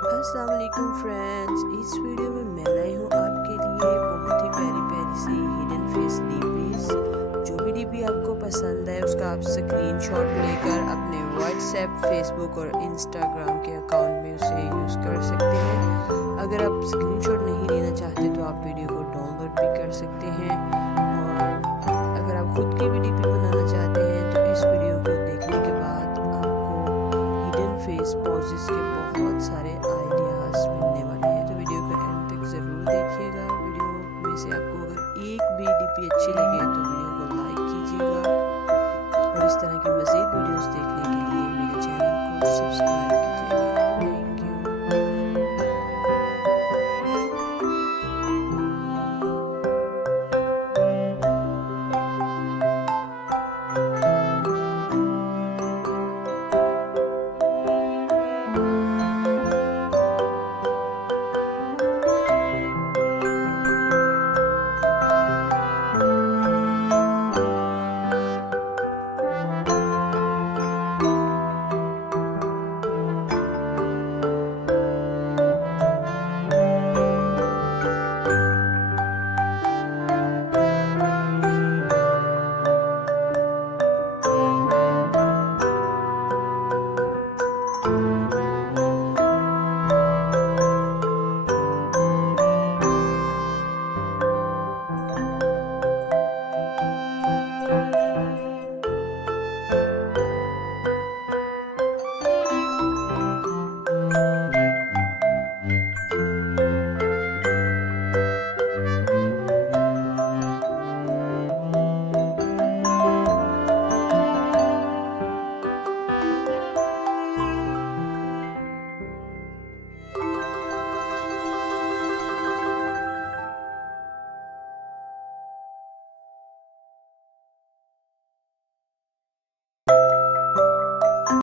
अस्सलाम वालेकुम फ्रेंड्स, इस वीडियो में मैं लाई हूँ आपके लिए बहुत ही प्यारी प्यारी सी हिडन फेस डीपीज। जो भी डीपी आपको पसंद है उसका आप स्क्रीनशॉट लेकर अपने व्हाट्सएप, फेसबुक और इंस्टाग्राम के अकाउंट में उसे यूज़ कर सकते हैं। अगर आप स्क्रीनशॉट नहीं लेना चाहते तो आप वीडियो को डाउनलोड भी कर सकते हैं।